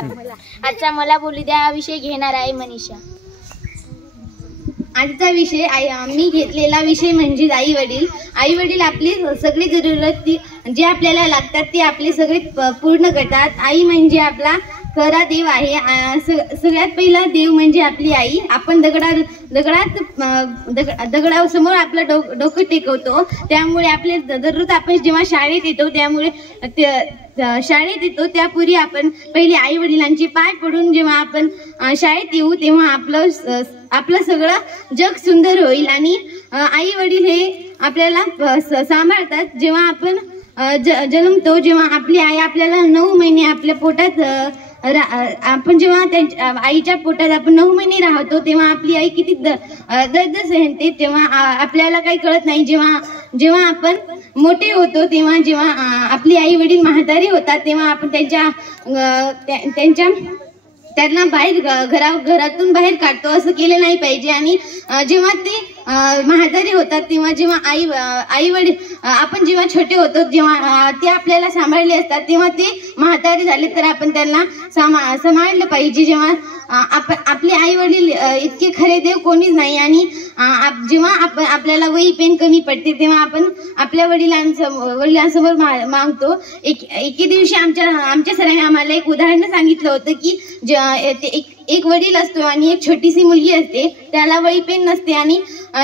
आजचा मला बोलू द्या हा विषय घेणार आहे मनीषा। आजचा विषय मी घेतलेला विषय म्हणजे आई वडील। आई वडील आपली सगळी जरूरत जे आपल्याला लागतात ते आपले सगळे पूर्ण करतात। आई म्हणजे आपला खरा देव आहे। सगळ्यात पहिला देव म्हणजे आपली आई। आपण दगडासमोर आपलं डोकं टेकवतो, त्यामुळे आपले दररोज आपण जेव्हा शाळेत येतो त्यापूर्वी आपण पहिले आई वडिलांचे पाय पडून जेव्हा आपण शाळेत येऊ तेव्हा आपलं सगळं जग सुंदर होईल। आणि आई वडील हे आपल्याला सांभाळतात। जेव्हा आपण जन्मतो, जेव्हा आपली आई आपल्याला 9 महिने आपल्या पोटात आपण जेव्हा त्यांच्या आईच्या पोटात आपण 9 महिने राहतो तेव्हा आपली आई किती दर्द सहनते तेव्हा आपल्याला काही कळत नाही। जेव्हा आपण मोठे होतो तेव्हा जेव्हा आपली आई वडील म्हातारी होतात तेव्हा आपण त्यांना घरातून बाहेर काढतो, असं केलं नाही पाहिजे। आणि जेव्हा ते म्हातारी होतात तेव्हा जेव्हा आई वडील आपण जेव्हा छोटे होतो जेव्हा ते आपल्याला सांभाळले असतात तेव्हा ते म्हातारे झाले तर आपण त्यांना सांभाळलं पाहिजे। जेव्हा आपले आई वडील इतके खरे देव कोणीच नाही। आणि जेव्हा आपल्याला वही पेन कमी पडते तेव्हा आपण आपल्या वडिलांसमोर मागतो। एके दिवशी आमच्या सरांनी आम्हाला एक उदाहरण सांगितलं होतं की एक वडील असतो आणि एक छोटीशी मुलगी असते, त्याला वही पेन नसते। आणि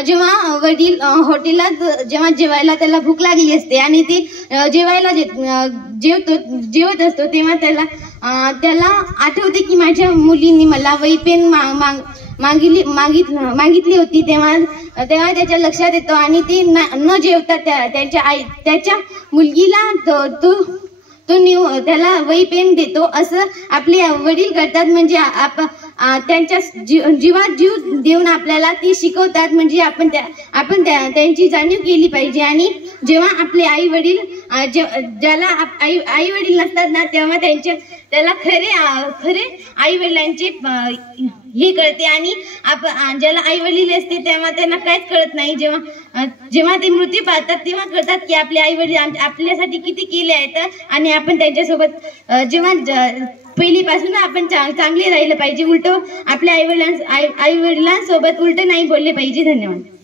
जेव्हा वडील हॉटेलात जेव्हा जेवायला त्याला भूक लागली असते आणि ते जेवायला जेवत असतो तेव्हा त्याला आठवते की माझ्या मुलींनी मला वही पेन मागितली होती। तेव्हा त्याच्या लक्षात येतो आणि ते न जेवता त्याच्या मुलगीला त्याला वही पेन देतो। असं आपले वडील करतात, म्हणजे त्यांच्या जीवात जीव देऊन आपल्याला ती शिकवतात, म्हणजे आपण त्यांची जाणीव केली पाहिजे। आणि जेव्हा आपले आई वडील ज्याला आई वडील नसतात ना तेव्हा त्याला खरे आई वडिलांचे हे कळते। आणि ज्याला आई वडील असते तेव्हा त्यांना काहीच कळत नाही। जेव्हा ते मृत्यू पावतात तेव्हा कळतात की आपले आई वडील आपल्यासाठी किती केले आहेत आणि आपण त्यांच्यासोबत जेव्हा पहिलीपासून आपण चांगले राहिलं पाहिजे। उलट आपल्या आई वडिलांसोबत उलट नाही बोलले पाहिजे। धन्यवाद।